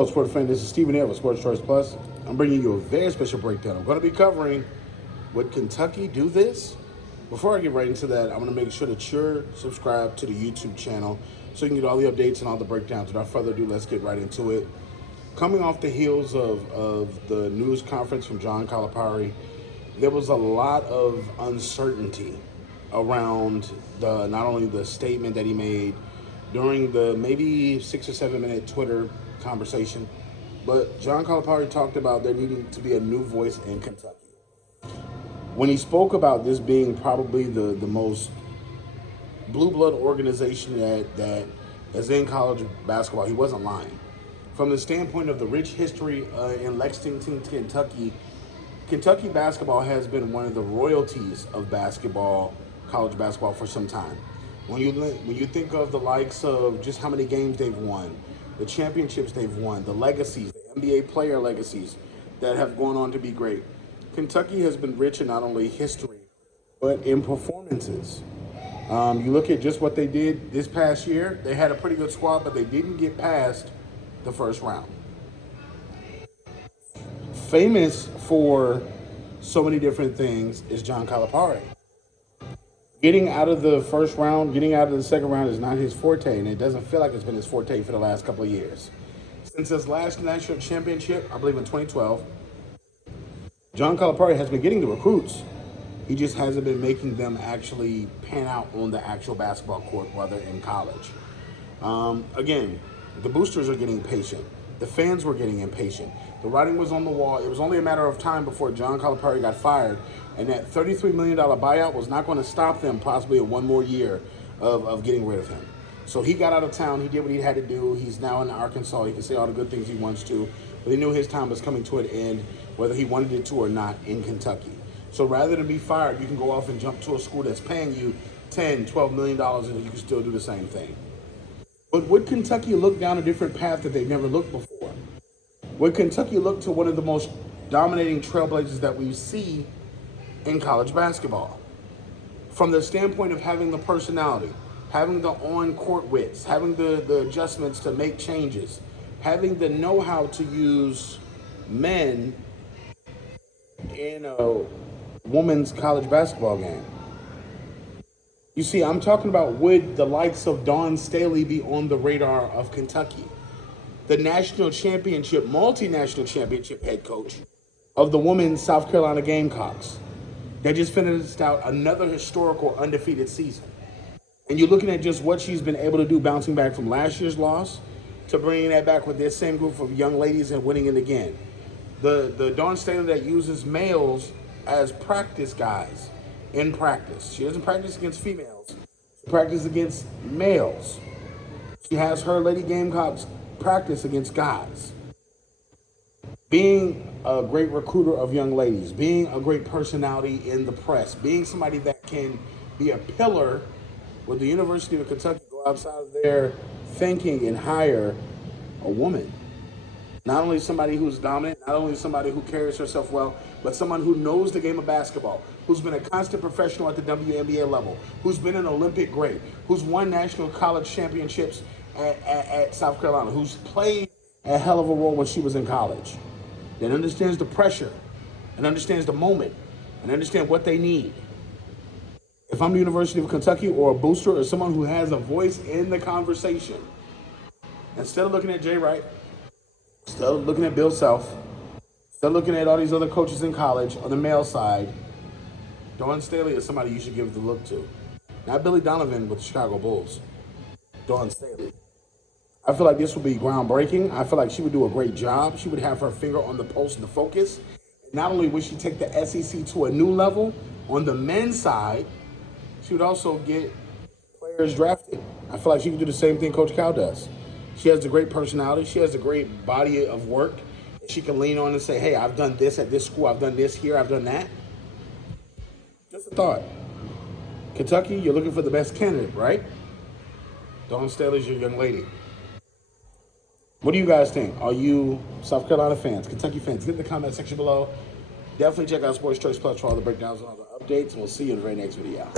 Hello, sports fan. This is Stephen here with Sports Choice Plus. I'm bringing you a very special breakdown. I'm going to be covering would Kentucky do this? Before I get right into that, I'm going to make sure that you're subscribed to the YouTube channel so you can get all the updates and all the breakdowns. Without further ado, let's get right into it. Coming off the heels of the news conference from John Calipari, there was a lot of uncertainty around not only the statement that he made during the maybe 6 or 7 minute Twitter conversation, but John Calipari talked about there needing to be a new voice in Kentucky. When he spoke about this being probably the most blue blood organization that is in college basketball, he wasn't lying. From the standpoint of the rich history in Lexington, Kentucky, Kentucky basketball has been one of the royalties of basketball, college basketball, for some time. When you think of the likes of just how many games they've won, the championships they've won, the legacies, the NBA player legacies that have gone on to be great, Kentucky has been rich in not only history, but in performances. You look at just what they did this past year. They had a pretty good squad, but they didn't get past the first round. Famous for so many different things is John Calipari. Getting out of the first round, getting out of the second round is not his forte, and it doesn't feel like it's been his forte for the last couple of years. Since his last national championship, I believe in 2012, John Calipari has been getting the recruits. He just hasn't been making them actually pan out on the actual basketball court while they're in college. Again, the boosters are getting impatient. The fans were getting impatient. The writing was on the wall. It was only a matter of time before John Calipari got fired, and that $33 million buyout was not going to stop them possibly in one more year of getting rid of him. So he got out of town. He did what he had to do. He's now in Arkansas. He can say all the good things he wants to, but he knew his time was coming to an end, whether he wanted it to or not, in Kentucky. So rather than be fired, you can go off and jump to a school that's paying you $10, $12 million, and you can still do the same thing. But would Kentucky look down a different path that they've never looked before? Would Kentucky look to one of the most dominating trailblazers that we see in college basketball? From the standpoint of having the personality, having the on-court wits, having the adjustments to make changes, having the know-how to use men in a women's college basketball game. You see, I'm talking about, would the likes of Staley be on the radar of Kentucky? The national championship, multinational championship head coach of the women's South Carolina Gamecocks. They just finished out another historical undefeated season. And you're looking at just what she's been able to do, bouncing back from last year's loss to bringing that back with this same group of young ladies and winning it again. The Dawn Staley that uses males as practice guys in practice. She doesn't practice against females. She practices against males. She has her Lady Gamecocks practice against guys. Being a great recruiter of young ladies, being a great personality in the press, being somebody that can be a pillar with the University of Kentucky, go outside of their thinking and hire a woman. Not only somebody who's dominant, not only somebody who carries herself well, but someone who knows the game of basketball, who's been a constant professional at the WNBA level, who's been an Olympic great, who's won national college championships at South Carolina, who's played a hell of a role when she was in college, that understands the pressure and understands the moment and understands what they need. If I'm the University of Kentucky or a booster or someone who has a voice in the conversation, instead of looking at Jay Wright, instead of looking at Bill Self, instead of looking at all these other coaches in college on the male side, Dawn Staley is somebody you should give the look to. Not Billy Donovan with the Chicago Bulls. Dawn Staley. I feel like this would be groundbreaking. I feel like she would do a great job. She would have her finger on the pulse and the focus. Not only would she take the SEC to a new level on the men's side, she would also get players drafted. I feel like she could do the same thing Coach Cal does. She has a great personality. She has a great body of work. She can lean on and say, hey, I've done this at this school. I've done this here. I've done that. Just a thought. Kentucky, you're looking for the best candidate, right? Dawn Staley's your young lady. What do you guys think? Are you South Carolina fans, Kentucky fans? Get in the comment section below. Definitely check out Sports Choice Plus for all the breakdowns and all the updates. And we'll see you in the very next video.